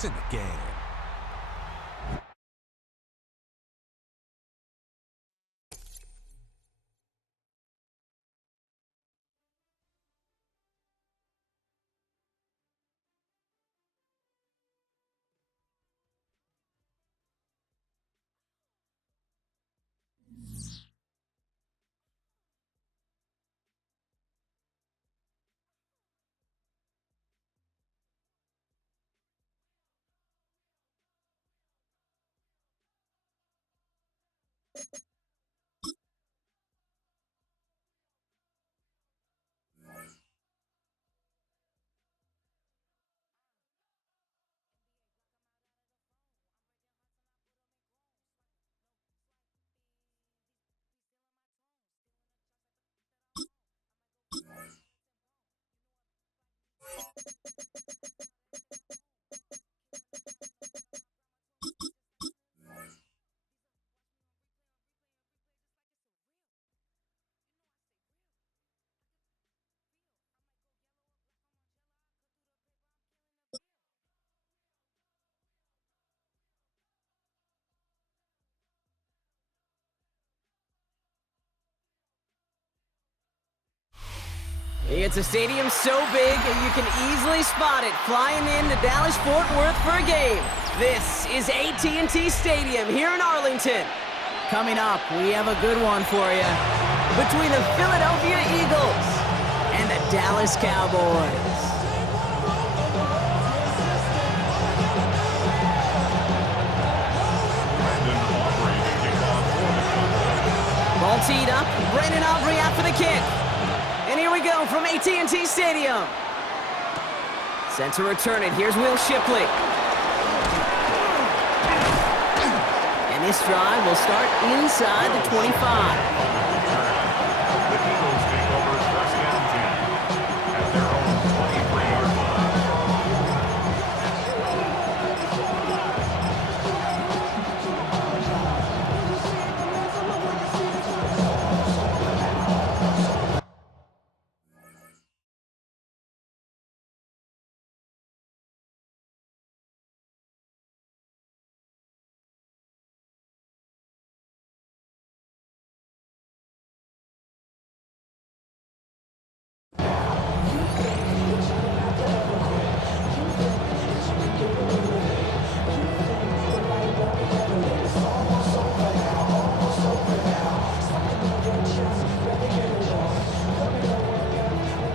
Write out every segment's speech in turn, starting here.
points in the game. It's a stadium so big you can easily spot it flying into Dallas-Fort Worth for a game. This is AT&T Stadium here in Arlington. Coming up, we have a good one for you. Between the Philadelphia Eagles and the Dallas Cowboys. Ball teed up, Brandon Aubrey out for the kick. And here we go from AT&T Stadium. Set to return it. Here's Will Shipley. And this drive will start inside the 25. The Eagles take over first and 10 at their own 23-yard line.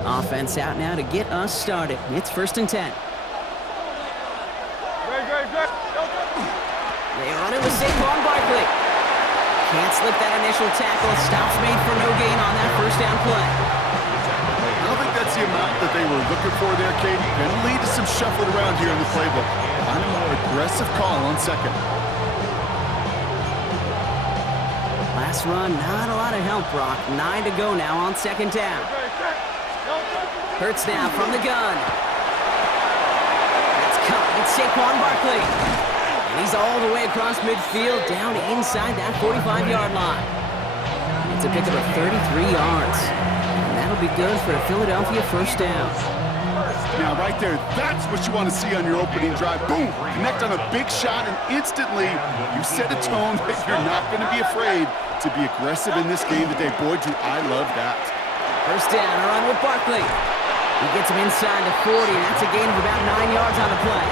Offense out now to get us started. It's first and 10. They run it with Saquon Barkley. Can't slip that initial tackle. Stops made for no gain on that first down play. I don't think that's the amount that they were looking for there, Katie. Going to lead to some shuffling around here in the playbook. Find a more aggressive call on second. Last run, not a lot of help, Brock. 9 to go now on second down. Hurts now from the gun. It's caught. It's Saquon Barkley. And he's all the way across midfield, down inside that 45-yard line. It's a pickup of 33 yards. And that'll be good for a Philadelphia first down. Now, right there, that's what you want to see on your opening drive. Boom! Connect on a big shot, and instantly you set a tone that you're not going to be afraid to be aggressive in this game today. Boy, do I love that. First down, a run with Barkley. He gets him inside the 40, and that's a gain of about 9 yards on the play.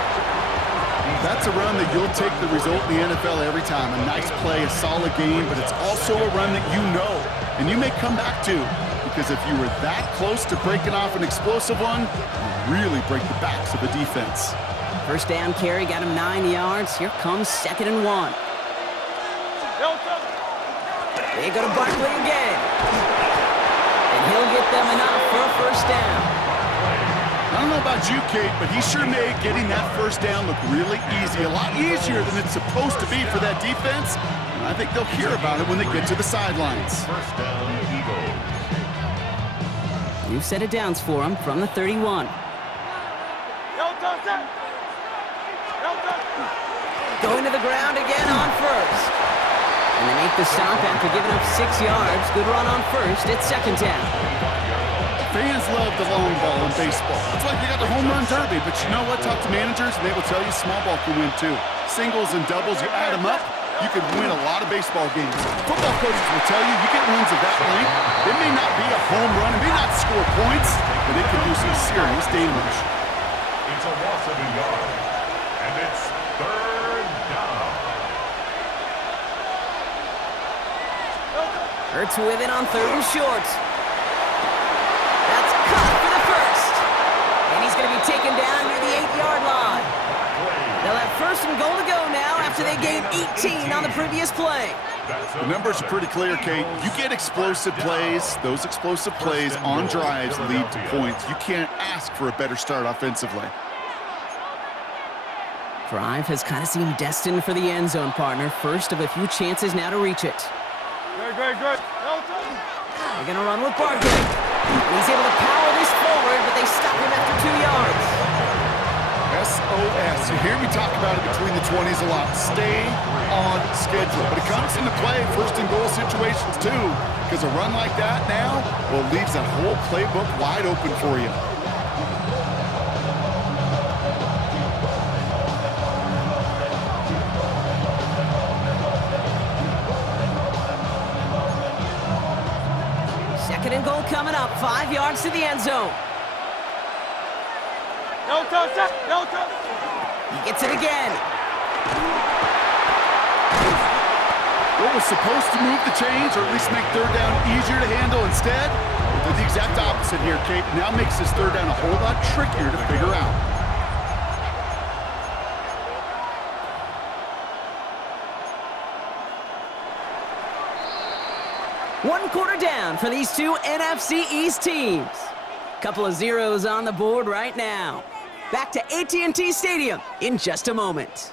That's a run that you'll take the result in the NFL every time. A nice play, a solid game, but it's also a run that you know, and you may come back to, because if you were that close to breaking off an explosive one, you really break the backs of the defense. First down carry got him 9 yards. Here comes second and 1. They go to Barkley again. And he'll get them enough for a first down. I don't know about you, Kate, but he sure made getting that first down look really easy. A lot easier than it's supposed to be for that defense. And I think they'll hear about it when they get to the sidelines. First down, Eagles. New set of downs for him from the 31. Going to the ground again on first. And they make the stop after giving up 6 yards. Good run on first. It's second down. Fans love the long ball in baseball. It's like they got the home run derby, but you know what? Talk to managers, and they will tell you small ball can win too. Singles and doubles, you add them up, you could win a lot of baseball games. Football coaches will tell you get wins of that length. It may not be a home run, it may not score points, but it can do some serious damage. It's a loss of a yard, and it's third down. Hurts with it on 3rd and short. That's caught for the first. And he's going to be taken down near the 8-yard line. They'll have 1st and goal to go now after they gained 18 on the previous play. The numbers are pretty clear, Kate. You get explosive plays. Those explosive plays on drives lead to points. You can't ask for a better start offensively. Drive has kind of seemed destined for the end zone, partner. First of a few chances now to reach it. Good. They're going to run with Barkley. And he's able to power this forward, but they stop him after 2 yards. SOS. You hear me talk about it between the 20s a lot. Stay on schedule. But it comes into play 1st and goal situations too, because a run like that now, well, leaves that whole playbook wide open for you. Second and goal coming up, 5 yards to the end zone. No touch. He gets it again. What was supposed to move the chains, or at least make 3rd down easier to handle instead, did the exact opposite here, Kate. Now makes this 3rd down a whole lot trickier to figure out. One quarter down for these two NFC East teams. Couple of zeros on the board right now. Back to AT&T Stadium in just a moment.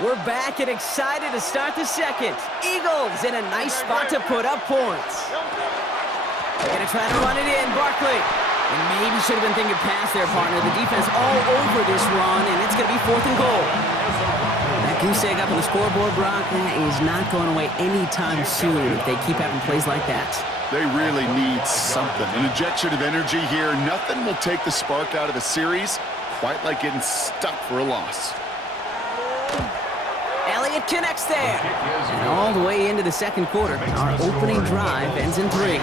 We're back and excited to start the second. Eagles in a nice spot to put up points. They're going to try to run it in, Barkley. And maybe should have been thinking pass there, partner. The defense all over this run, and it's going to be 4th and goal. That goose egg up on the scoreboard, Brock, that is not going away anytime soon if they keep having plays like that. They really need something. An injection of energy here. Nothing will take the spark out of the series quite like getting stuck for a loss. Elliott connects there. And all the way into the second quarter, our opening drive ends in 3.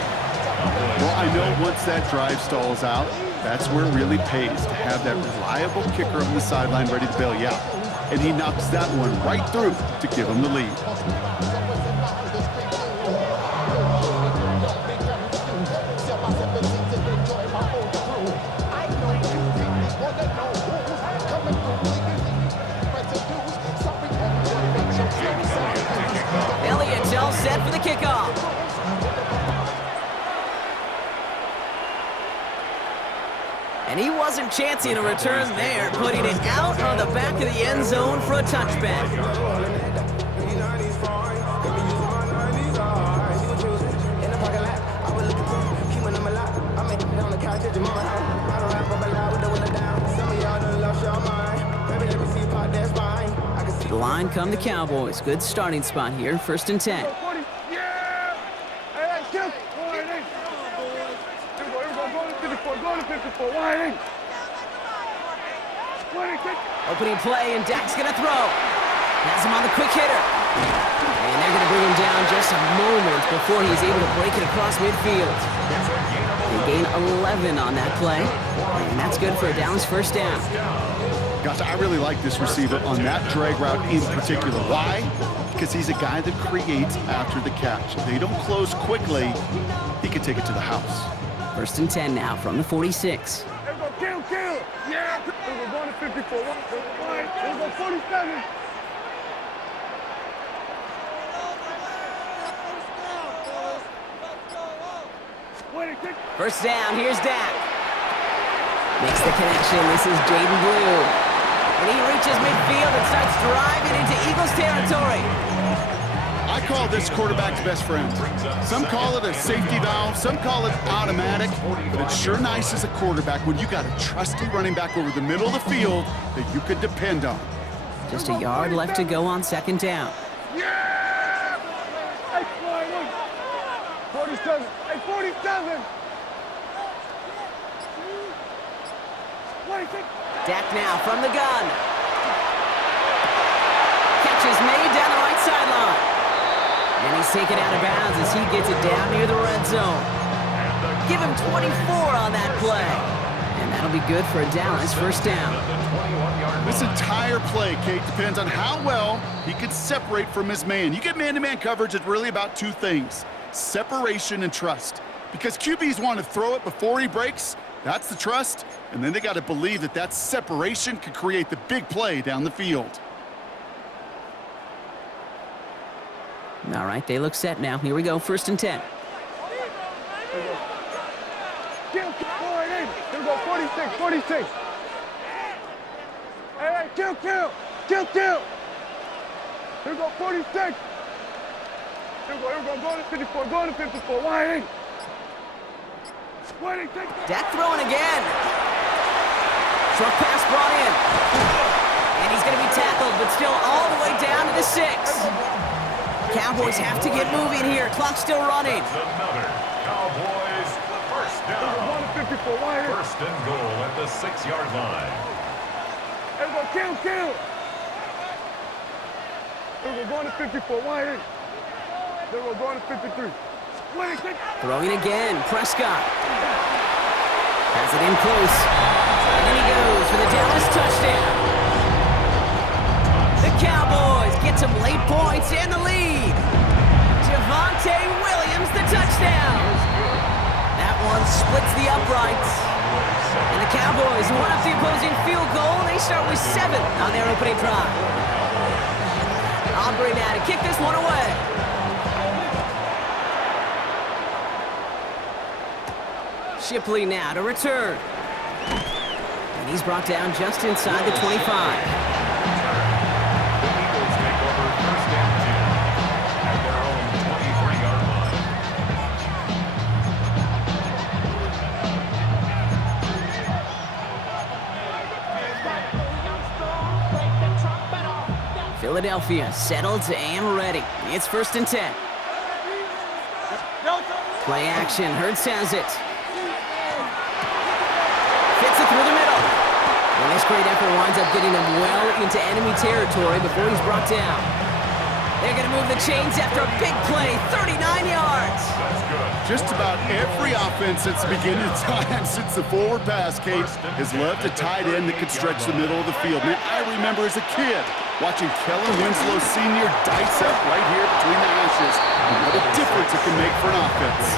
Well, I know once that drive stalls out, that's where it really pays to have that reliable kicker on the sideline ready to bail you out. And he knocks that one right through to give him the lead. Elliott's all set for the kickoff. And he wasn't chancing a return there, putting it out on the back of the end zone for a touchback. The line come the Cowboys. Good starting spot here, 1st and 10. Opening play, and Dak's going to throw. Has him on the quick hitter. And they're going to bring him down just a moment before he's able to break it across midfield. They gain 11 on that play, and that's good for a Dallas 1st down. Gosh, I really like this receiver on that drag route in particular. Why? Because he's a guy that creates after the catch. If they don't close quickly, he can take it to the house. 1st and 10 now from the 46. Kill. Yeah. We're going to 54. We're going 47. First down, here's Dak. Makes the connection, this is Jaden Blue. And he reaches midfield and starts driving into Eagles territory. I call this quarterback's best friend. Some call it a safety valve, some call it automatic, but it's sure nice as a quarterback when you got a trusty running back over the middle of the field that you can depend on. Just a yard left to go on second down. Yeah! Hey, 47. Hey, 47. 26. Dak now from the gun. Catch is made down the right sideline. And he's taken out of bounds as he gets it down near the red zone. Give him 24 on that play. And that'll be good for a Dallas first down. This entire play, Kate, depends on how well he can separate from his man. You get man-to-man coverage, it's really about two things: separation and trust. Because QBs want to throw it before he breaks, that's the trust, and then they got to believe that that separation can create the big play down the field. All right, they look set now. Here we go, 1st and 10. Kill, here we go, 46, 46. Hey, kill. Here we go, 46. Here we go, go to 54, go to 54, wide. Dak throwing again. Short pass brought in. And he's going to be tackled, but still all the way down to the 6. Cowboys have to get moving here. Clock's still running. Another Cowboys first down. 54, wide. First and goal at the 6-yard line. Here we go, kill. Here we go, going to 54, wide. Here we go, going to 53. Throwing again, Prescott. Has it in close. And then he goes for the Dallas touchdown. The Cowboys get some late points and the lead. Javonte Williams, the touchdown. That one splits the uprights. And the Cowboys won up the opposing field goal. They start with 7 on their opening drive. Aubrey now to kick this one away. Shipley now to return. And he's brought down just inside the 25. The Eagles take over first and 10 at their own 23-yard line. Philadelphia settled and ready. It's 1st and 10. Play action. Hurts has it. Fits it through the middle. And this great effort winds up getting him well into enemy territory before he's brought down. They're going to move the chains after a big play, 39 yards. That's good. Just about every offense since the beginning of time, since the forward pass, Kate, has loved a tight end that could stretch the middle of the field. Man, I remember as a kid watching Kellen Winslow Sr. dice up right here between the hashes. And what a difference it can make for an offense.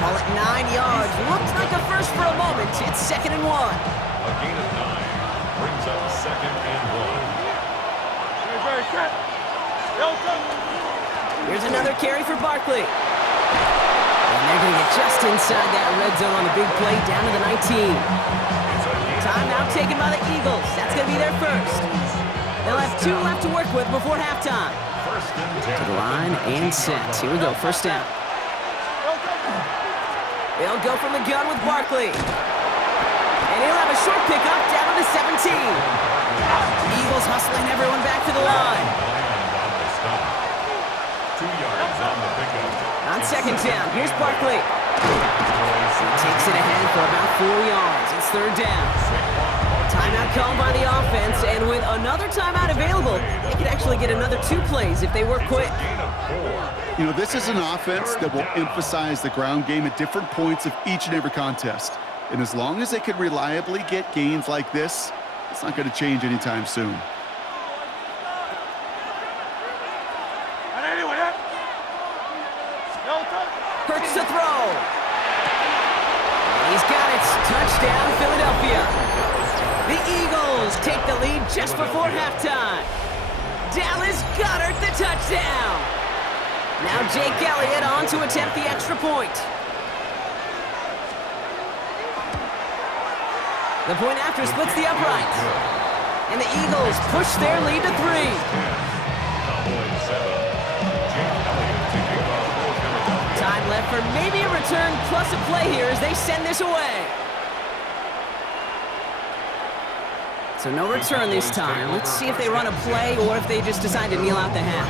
Call it 9 yards. Looked like a first for a moment. It's 2nd and 1. A gain of 9 brings up 2nd and 1. Here's another carry for Barkley. And they're going to get just inside that red zone on the big play down to the 19. Timeout taken by the Eagles. That's going to be their first. They'll have 2 left to work with before halftime. To the line and set. Here we go, 1st down. They'll go from the gun with Barkley. And he'll have a short pickup down to the 17. Eagles hustling everyone back to the line. 2 yards on the pickup. On 2nd down, here's Barkley. He takes it ahead for about 4 yards. It's 3rd down. Timeout called by the offense, and with another timeout available, they could actually get another 2 plays if they work quick. You know, this is an offense that will emphasize the ground game at different points of each and every contest. And as long as they can reliably get gains like this, it's not going to change anytime soon. Hurts to throw. He's got it. Touchdown, Philadelphia. The Eagles take the lead just before halftime. Dallas Goedert the touchdown. Now Jake Elliott on to attempt the extra point. The point after splits the uprights. And the Eagles push their lead to 3. Cowboys 7. for maybe a return plus a play here as they send this away. So no return this time. Let's see if they run a play or if they just decide to kneel out the half.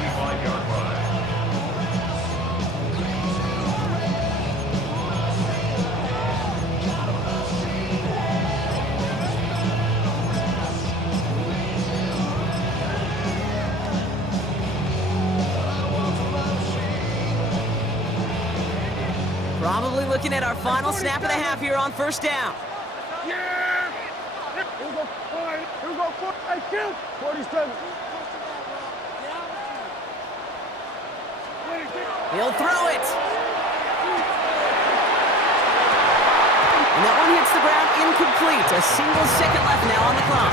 Probably looking at our final snap of the half here on first down. Yeah! Here we go. All right. Here we go. Hey, kill. 47. He'll throw it. And that one hits the ground incomplete. A single second left now on the clock.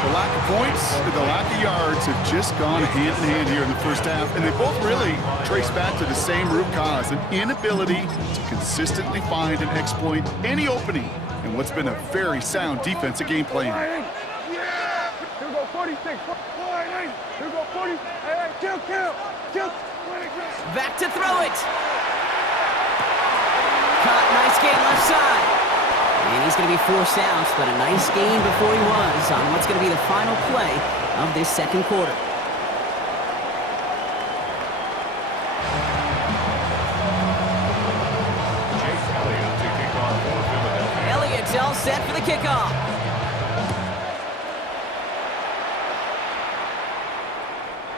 The lack of points and the lack of yards have just gone hand in hand here in the first half, and they both really trace back to the same root cause, an inability to consistently find and exploit any opening in what's been a very sound defensive game plan. Yeah! Here we go. 46. 48. Here we go. 40. Hey, kill. Back to throw it. Caught, nice gain left side. And he's going to be forced out, but a nice gain before he was on what's going to be the final play of this second quarter. Elliott's all set for the kickoff.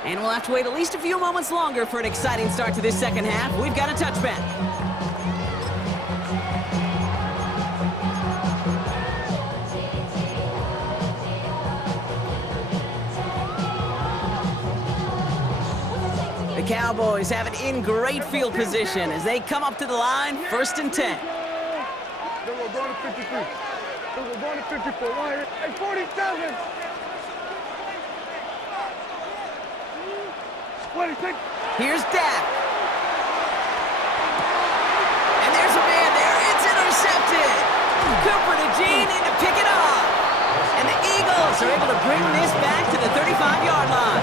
And we'll have to wait at least a few moments longer for an exciting start to this second half. We've got a touchback. The Cowboys have it in great field position as they come up to the line, 1st and 10. Then we're going to 53. Then we're going to 54. Hey, 47. 26. Here's Dak. And there's a man there. It's intercepted. Cooper to Gene in to pick it up. And the Eagles are able to bring this back to the 35-yard line.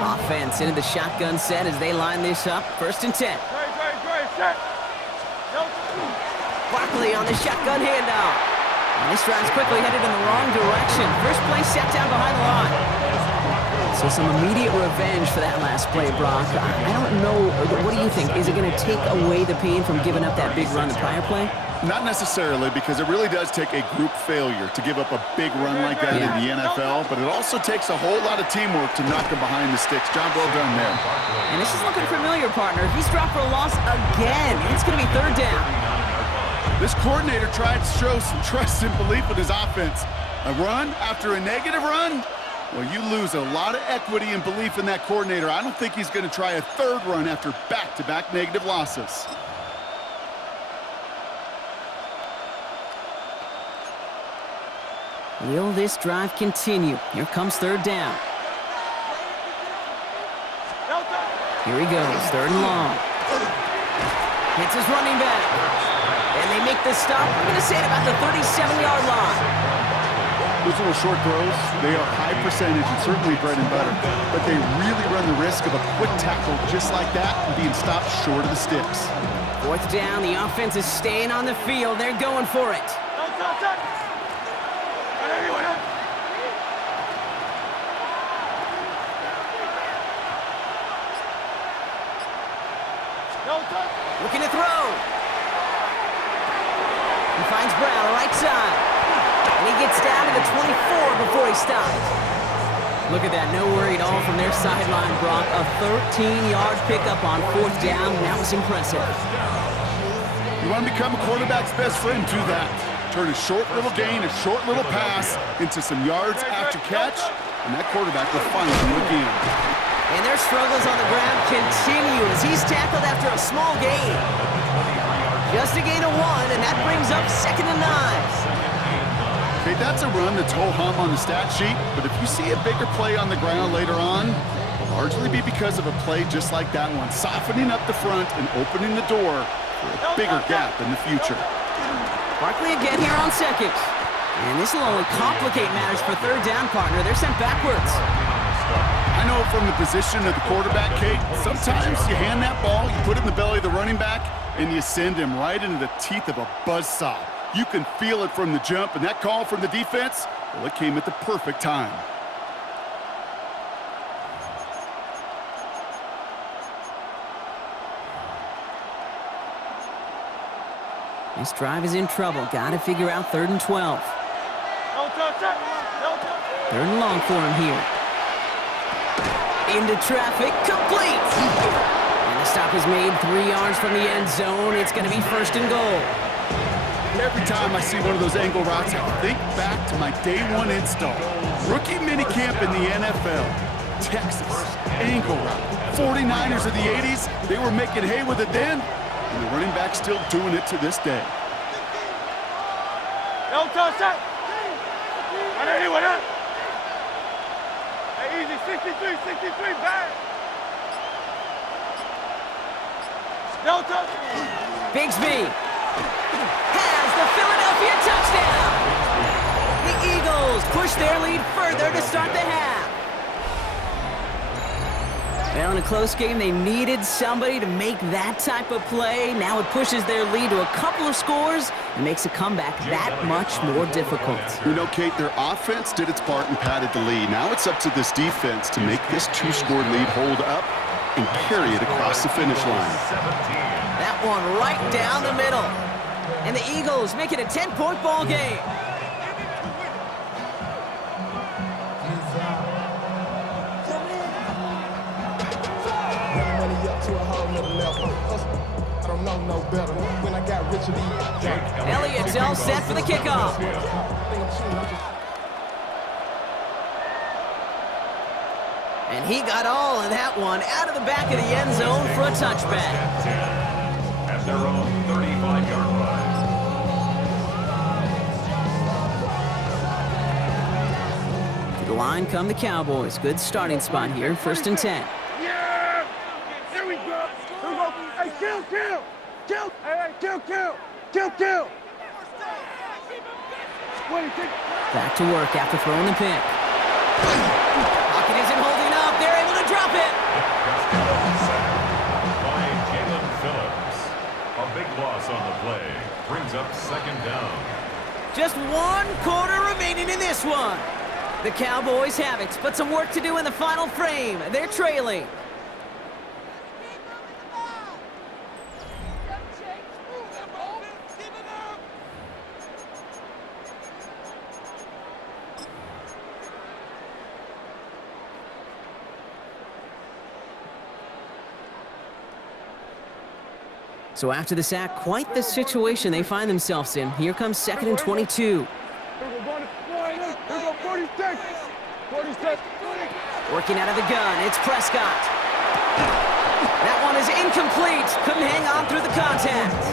Offense into the shotgun set as they line this up. 1st and 10. Great. Set. Barkley on the shotgun handoff. And this drive's quickly headed in the wrong direction. First play set down behind the line. So some immediate revenge for that last play, Brock. I don't know. What do you think? Is it going to take away the pain from giving up that big run the prior play? Not necessarily, because it really does take a group failure to give up a big run like that in the NFL, but it also takes a whole lot of teamwork to knock him behind the sticks. Job well done there. And this is looking familiar, partner. He's dropped for a loss again. It's going to be 3rd down. This coordinator tried to show some trust and belief in his offense. A run after a negative run? Well, you lose a lot of equity and belief in that coordinator. I don't think he's going to try a 3rd run after back-to-back negative losses. Will this drive continue? Here comes 3rd down. Here he goes, 3rd and long. Hits his running back. And they make the stop, we're going to say, at about the 37-yard line. Those little short throws, they are high percentage and certainly bread and butter, but they really run the risk of a quick tackle just like that and being stopped short of the sticks. 4th down, the offense is staying on the field. They're going for it. Looking to throw. He finds Brown, right side. And he gets down to the 24 before he stops. Look at that, no worry at all from their sideline, Brock. A 13-yard pickup on 4th down. That was impressive. You want to become a quarterback's best friend, do that. Turn a short little gain, a short little pass into some yards after catch, and that quarterback will find you again. And their struggles on the ground continue as he's tackled after a small gain. Just a gain of 1, and that brings up 2nd and 9. Okay, that's a run that's ho-hum on the stat sheet, but if you see a bigger play on the ground later on, it'll largely be because of a play just like that one, softening up the front and opening the door for a bigger gap in the future. Barkley again here on 2nd. And this will only complicate matters for third down, partner. They're sent backwards. I know from the position of the quarterback, Kate, sometimes you hand that ball, you put it in the belly of the running back, and you send him right into the teeth of a buzzsaw. You can feel it from the jump, and that call from the defense, well, it came at the perfect time. This drive is in trouble. Got to figure out 3rd and 12. Third and long for him here. Into traffic, complete! And the stop is made 3 yards from the end zone. It's going to be 1st and goal. Every time I see one of those angle routes, I think back to my day 1 install. Rookie minicamp in the NFL. Texas, angle route. 49ers of the 80s, they were making hay with it then, and the running back's still doing it to this day. Hey, easy, 63, back. Bigsby has the Philadelphia touchdown. The Eagles push their lead further to start the half. Well, in a close game, they needed somebody to make that type of play. Now it pushes their lead to a couple of scores and makes a comeback that much more difficult. You know, Kate, their offense did its part and padded the lead. Now it's up to this defense to make this 2-score lead hold up and carry it across the finish line. That one right down the middle. And the Eagles make it a 10-point ball game. Elliott's all set for the kickoff. And he got all of that one out of the back of the end zone for a touchback. At their own 35-yard line. To the line come the Cowboys. Good starting spot here, 1st and 10. Yeah! Here we go. Here we go. Hey, kill! Hey, kill! 26. Back to work after throwing the pick. Pocket isn't holding up. They're able to drop it. By Jalen Phillips. A big loss on the play. Brings up 2nd down. Just 1 quarter remaining in this one. The Cowboys have it, but some work to do in the final frame. They're trailing. So after the sack, quite the situation they find themselves in. Here comes 2nd and 22. Working out of the gun, it's Prescott. That one is incomplete. Couldn't hang on through the contact.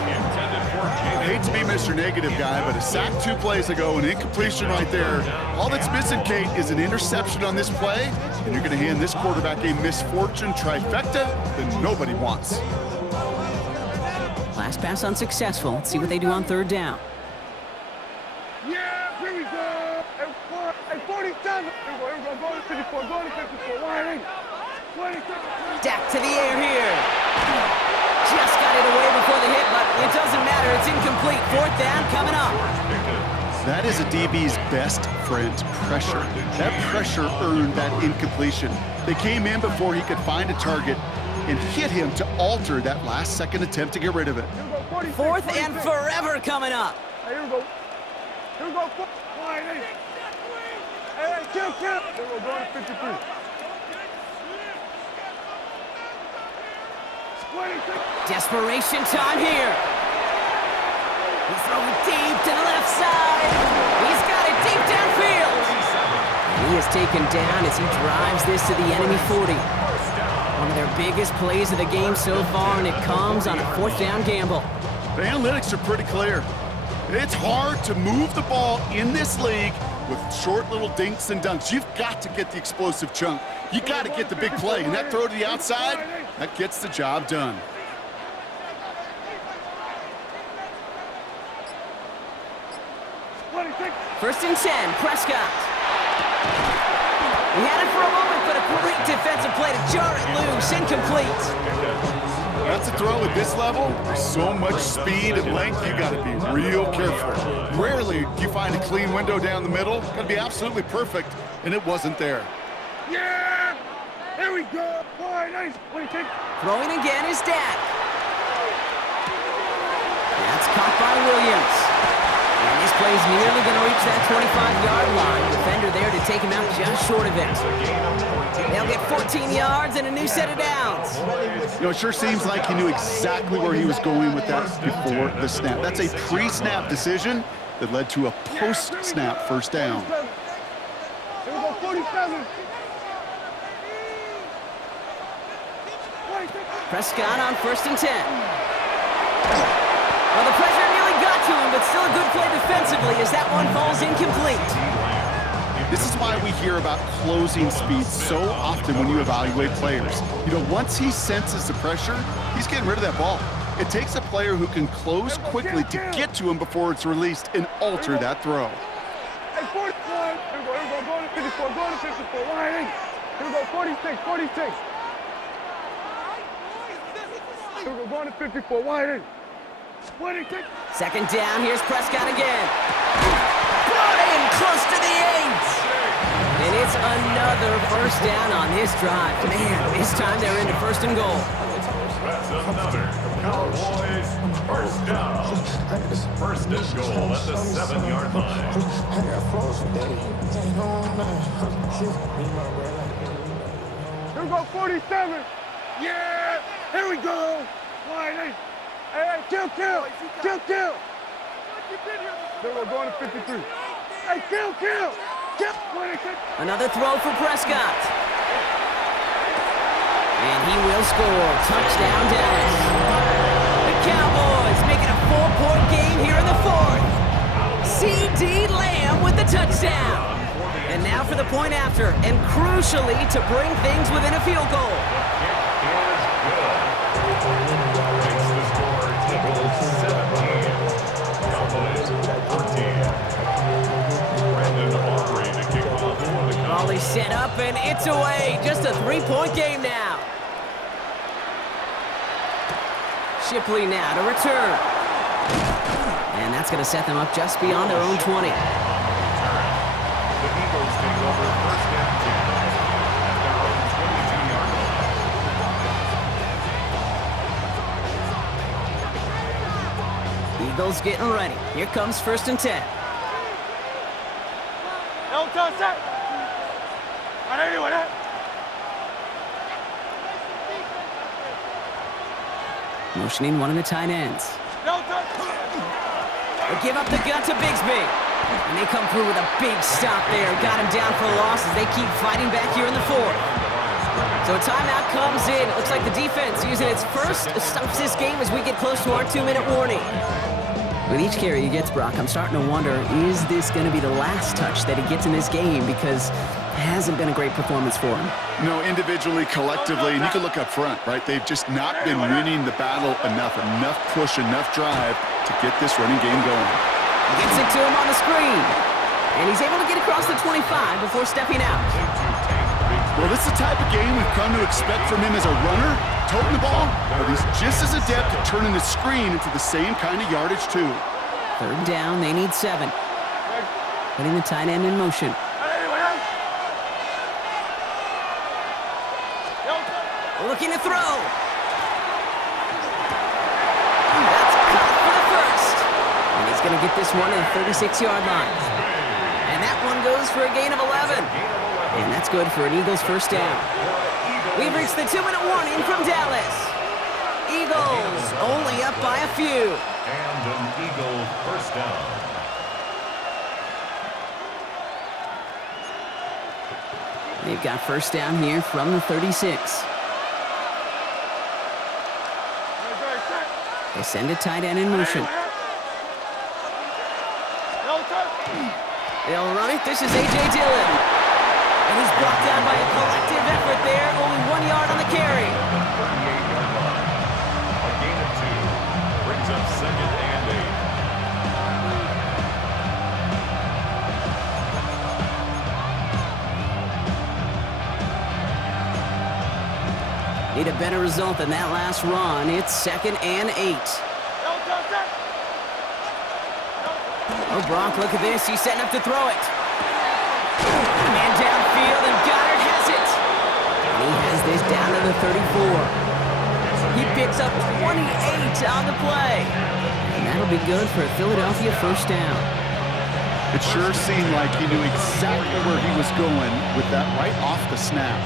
I hate to be Mr. Negative guy, but a sack 2 plays ago, an incompletion right there. All that's missing, Kate, is an interception on this play, and you're going to hand this quarterback a misfortune trifecta that nobody wants. Last pass unsuccessful. Let's see what they do on 3rd down. Yeah, here we go. Hey, 47. Here we go. Go to 54. Dak to the air here. Just got it away before the hit, but it doesn't matter. It's incomplete. 4th down coming up. That is a DB's best friend, pressure. That pressure earned that incompletion. They came in before he could find a target and hit him to alter that last-second attempt to get rid of it. 4th and forever coming up. Here we go. Hey, kill. Here we go. Going to 53. Desperation time here. He's throwing deep to the left side. He's got it deep downfield. And he is taken down as he drives this to the enemy 40. One of their biggest plays of the game so far, and it comes on a 4th down gamble. The analytics are pretty clear. It's hard to move the ball in this league with short little dinks and dunks. You've got to get the explosive chunk. You got to get the big play, and that throw to the outside, that gets the job done. First and 10, Prescott. He had it for a moment, but a great defensive play to jar it loose, incomplete. That's a throw at this level. There's so much speed and length, you gotta be real careful. Rarely do you find a clean window down the middle. Gotta be absolutely perfect, and it wasn't there. Yeah! Here we go! Wide, nice. Throwing again is Dak. That's caught by Williams. And this play's nearly going to reach that 25-yard line. Defender there to take him out just short of it. They'll get 14 yards and a new set of downs. You know, it sure seems like he knew exactly where he was going with that before the snap. That's a pre-snap decision that led to a post-snap first down. Here we go, 47. Prescott on first and 10. Well, the pressure nearly got to him, but still a good play defensively as that one falls incomplete. This is why we hear about closing speed so often when you evaluate players. You know, once he senses the pressure, he's getting rid of that ball. It takes a player who can close quickly to get to him before it's released and alter that throw. Hey, 41. Here we go, go to 54, go to 54. Wide eight. Here we go, 46, 46. Here we go, going to 54, wide eight. Second down, here's Prescott again. Brought in close to the 8. And it's another first down on this drive. Man, this time they're into first and goal. That's another Cowboys first down. First and goal at the 7-yard line. Here we go, 47. Yeah! Here we go. Wide eight. Hey, kill. Here we're going to 53. Hey, kill. Another throw for Prescott. And he will score. Touchdown, Dallas. The Cowboys making a 4-point game here in the fourth. C.D. Lamb with the touchdown. And now for the point after, and crucially to bring things within a field goal. Volley set up and it's away. Just a 3-point game now. Shipley now to return. And that's going to set them up just beyond their own 20. The Eagles take over first and 10 at their own 22-yard line. Eagles getting ready. Here comes first and 10. Don't touch that. Motioning one of the tight ends. They give up the gut to Bigsby. And they come through with a big stop there. Got him down for a loss as they keep fighting back here in the fourth. So a timeout comes in. It looks like the defense using its first stops this game as we get close to our 2-minute warning. With each carry he gets, Brock, I'm starting to wonder, is this going to be the last touch that he gets in this game? Because it hasn't been a great performance for him. No, individually, collectively, and you can look up front, right? They've just not been winning the battle enough push, enough drive to get this running game going. Gets it to him on the screen. And he's able to get across the 25 before stepping out. Well, this is the type of game we've come to expect from him as a runner, toting the ball, but he's just as adept at turning the screen into the same kind of yardage, too. Third down, they need 7. Putting the tight end in motion. Looking to throw. That's caught for the first. And he's going to get this one to the 36-yard line. And that one goes for a gain of 11. And that's good for an Eagles first down. We've reached the 2-minute warning from Dallas. Eagles only up by a few. And an Eagle first down. They've got first down here from the 36. They send a tight end in motion. They'll run it. This is A.J. Dillon. And he's brought down by a collective effort there. Only 1 yard on the carry. 38-yard line. A gain of 2. Brings up second and 8. better result than that last run. It's 2nd and 8. Oh, Brock, look at this. He's setting up to throw it. Man downfield, and Goddard has it. And he has this down to the 34. He picks up 28 on the play. And that'll be good for a Philadelphia first down. It sure seemed like he knew exactly where he was going with that right off the snap.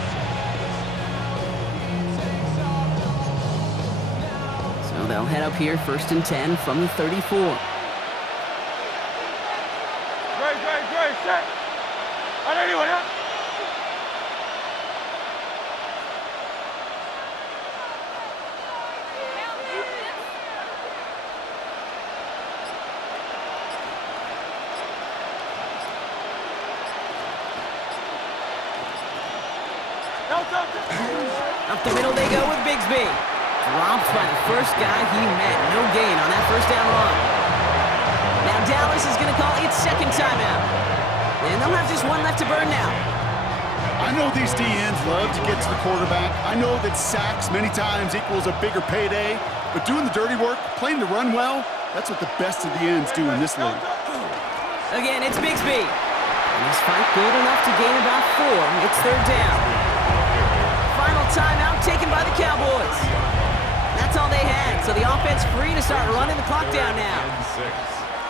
So they'll head up here 1st and 10 from the 34. Great, set. On anyone, huh? Up the middle they go with Bigsby. Dropped by the first guy he met. No gain on that first down run. Now Dallas is going to call its 2nd timeout. And they'll have just one left to burn now. I know these DNs love to get to the quarterback. I know that sacks many times equals a bigger payday. But doing the dirty work, playing the run well, that's what the best of the ends do in this league. Again, it's Bigsby. And this fight good enough to gain about 4. It's 3rd down. Final timeout taken by the Cowboys. That's all they had, so the offense free to start running the clock down now.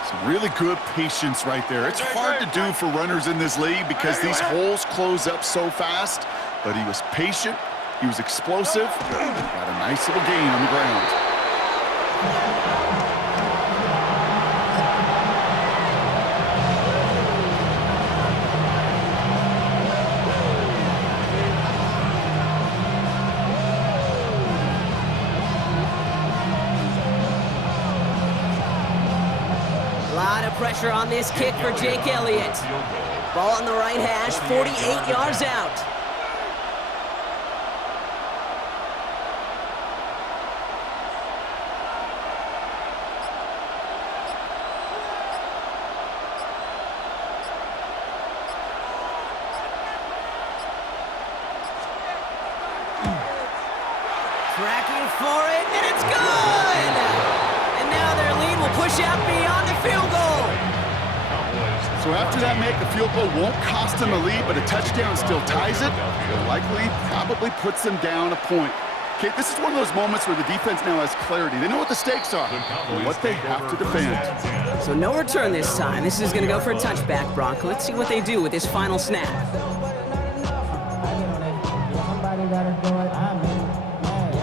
Some really good patience right there. It's hard to do for runners in this league because these holes close up so fast, but he was patient, he was explosive, got a nice little gain on the ground. Pressure on this kick for Jake Elliott. Ball on the right hash, 48 yards out. Tracking for it, and it's good! And now their lead will push out beyond the field goal. So after that make, a field goal won't cost them a lead, but a touchdown still ties it. It likely probably puts them down a point. Okay, this is one of those moments where the defense now has clarity. They know what the stakes are and what they have to defend. So no return this time. This is going to go for a touchback, Brock. Let's see what they do with this final snap. Somebody gotta do it. I'm in.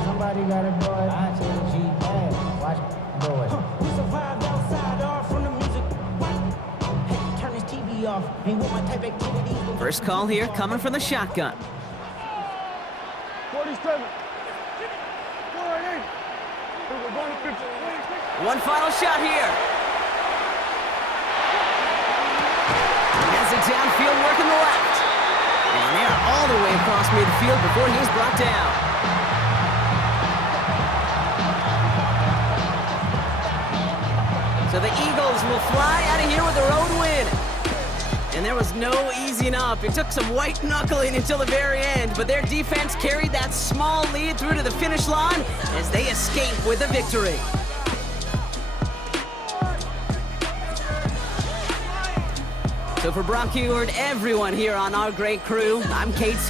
Somebody gotta do it. I tell G, watch do it. We survived outside all from the music. Hey, turn this TV off. Ain't with my type activities. First call here coming from the shotgun. 47. One final shot here. Has it downfield working the left. And they are all the way across midfield before he's brought down. So the Eagles will fly out of here with a road win. And there was no easing up. It took some white knuckling until the very end, but their defense carried that small lead through to the finish line as they escape with a victory. So for Brock Huard, everyone here on our great crew, I'm Kate